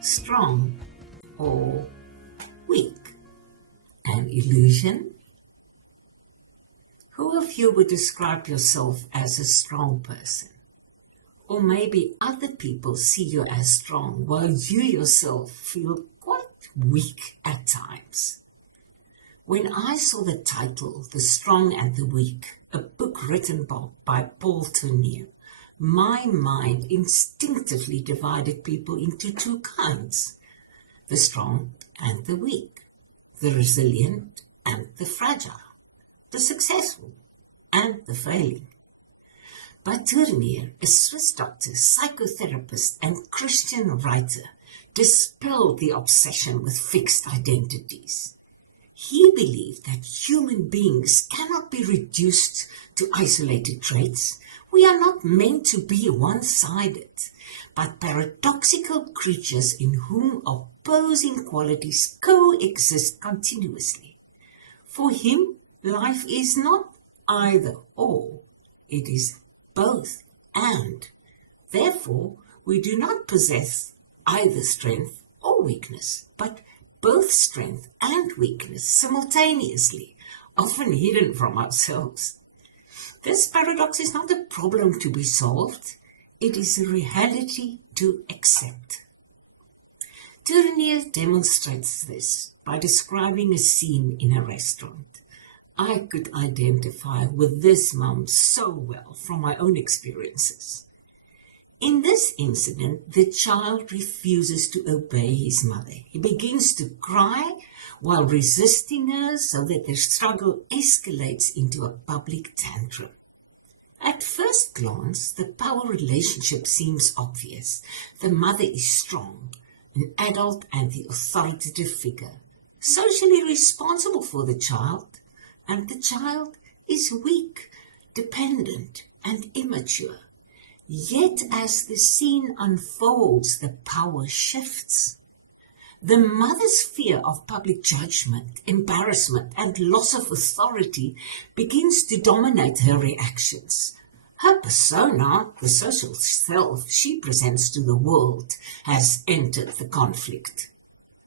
strong or weak? An illusion? Who of you would describe yourself as a strong person? Or maybe other people see you as strong while you yourself feel quite weak at times. When I saw the title, The Strong and the Weak, a book written by Paul Tournier, my mind instinctively divided people into two kinds, the strong and the weak, the resilient and the fragile, the successful and the failing. But Tournier, a Swiss doctor, psychotherapist, and Christian writer, dispelled the obsession with fixed identities. He believed that human beings cannot be reduced to isolated traits. We are not meant to be one-sided, but paradoxical creatures in whom opposing qualities coexist continuously. For him, life is not either or, it is both and. Therefore, we do not possess either strength or weakness, but both strength and weakness simultaneously, often hidden from ourselves. This paradox is not a problem to be solved, it is a reality to accept. Tournier demonstrates this by describing a scene in a restaurant. I could identify with this mum so well from my own experiences. In this incident, the child refuses to obey his mother. He begins to cry while resisting her so that the struggle escalates into a public tantrum. At first glance, the power relationship seems obvious. The mother is strong, an adult and the authoritative figure, socially responsible for the child, and the child is weak, dependent, and immature. Yet as the scene unfolds, the power shifts. The mother's fear of public judgment, embarrassment, and loss of authority begins to dominate her reactions. Her persona, the social self she presents to the world, has entered the conflict.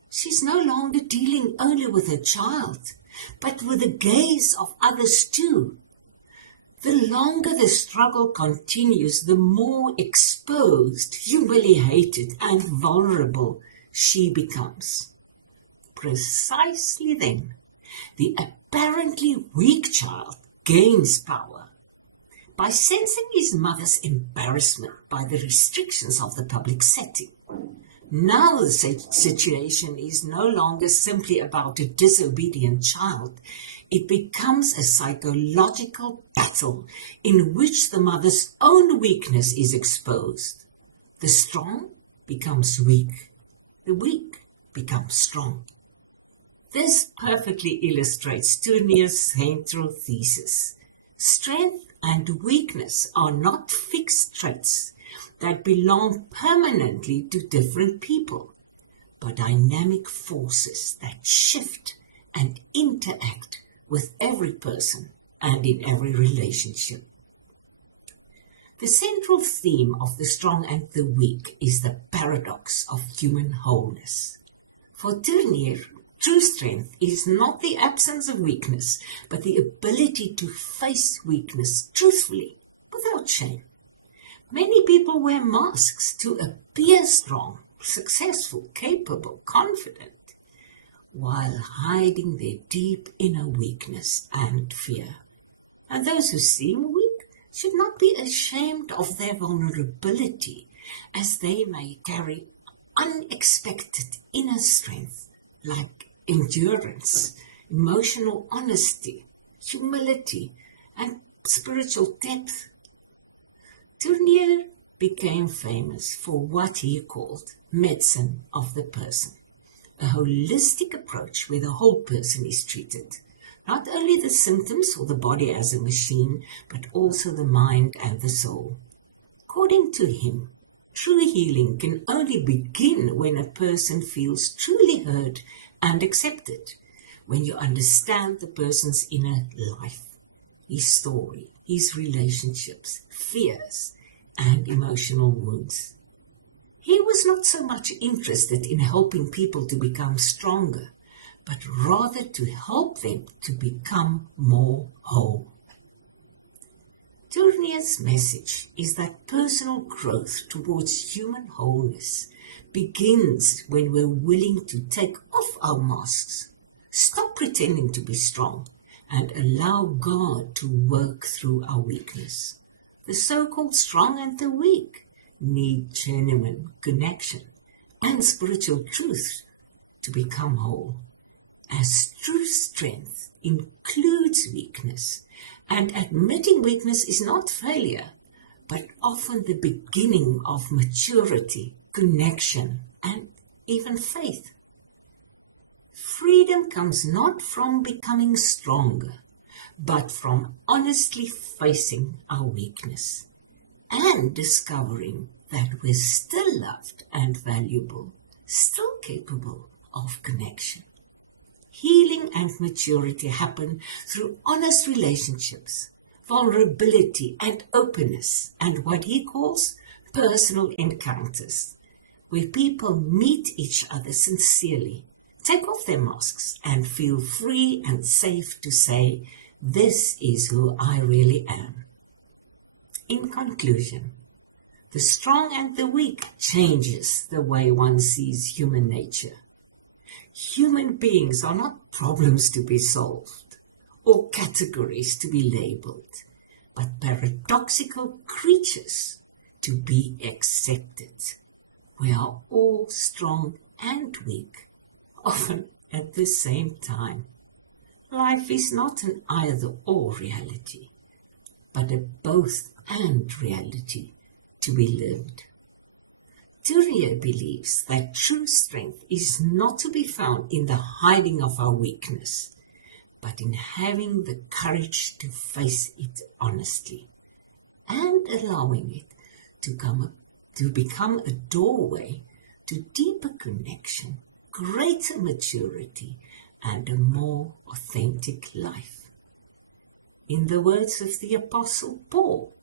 She's no longer dealing only with her child, but with the gaze of others too. The longer the struggle continues, the more exposed, humiliated, and vulnerable she becomes. Precisely then, the apparently weak child gains power. By sensing his mother's embarrassment by the restrictions of the public setting, now the situation is no longer simply about a disobedient child. It becomes a psychological battle in which the mother's own weakness is exposed. The strong becomes weak. The weak becomes strong. This perfectly illustrates Tournier's central thesis. Strength and weakness are not fixed traits that belong permanently to different people, but dynamic forces that shift and interact with every person and in every relationship. The central theme of The Strong and the Weak is the paradox of human wholeness. For Tournier, true strength is not the absence of weakness, but the ability to face weakness truthfully, without shame. Many people wear masks to appear strong, successful, capable, confident, while hiding their deep inner weakness and fear. And those who seem weak should not be ashamed of their vulnerability, as they may carry unexpected inner strength like endurance, emotional honesty, humility, and spiritual depth. Tournier became famous for what he called medicine of the person, a holistic approach where the whole person is treated, not only the symptoms or the body as a machine, but also the mind and the soul. According to him, true healing can only begin when a person feels truly heard and accepted, when you understand the person's inner life, his story, his relationships, fears, and emotional wounds. He was not so much interested in helping people to become stronger, but rather to help them to become more whole. Tournia's message is that personal growth towards human wholeness begins when we're willing to take off our masks, stop pretending to be strong, and allow God to work through our weakness. The so-called strong and the weak need genuine connection and spiritual truth to become whole, as true strength includes weakness, and admitting weakness is not failure, but often the beginning of maturity, connection, and even faith. Freedom comes not from becoming stronger, but from honestly facing our weakness and discovering that we're still loved and valuable, still capable of connection. Healing and maturity happen through honest relationships, vulnerability and openness, and what he calls personal encounters, where people meet each other sincerely, take off their masks, and feel free and safe to say, "This is who I really am." In conclusion, the strong and the weak changes the way one sees human nature. Human beings are not problems to be solved or categories to be labeled, but paradoxical creatures to be accepted. We are all strong and weak, often at the same time. Life is not an either-or reality, but a both-and reality to be lived. Tournia believes that true strength is not to be found in the hiding of our weakness, but in having the courage to face it honestly and allowing it to become a doorway to deeper connection, greater maturity, and a more authentic life. In the words of the Apostle Paul,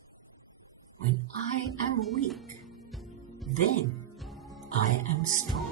"When I am weak, then I am strong."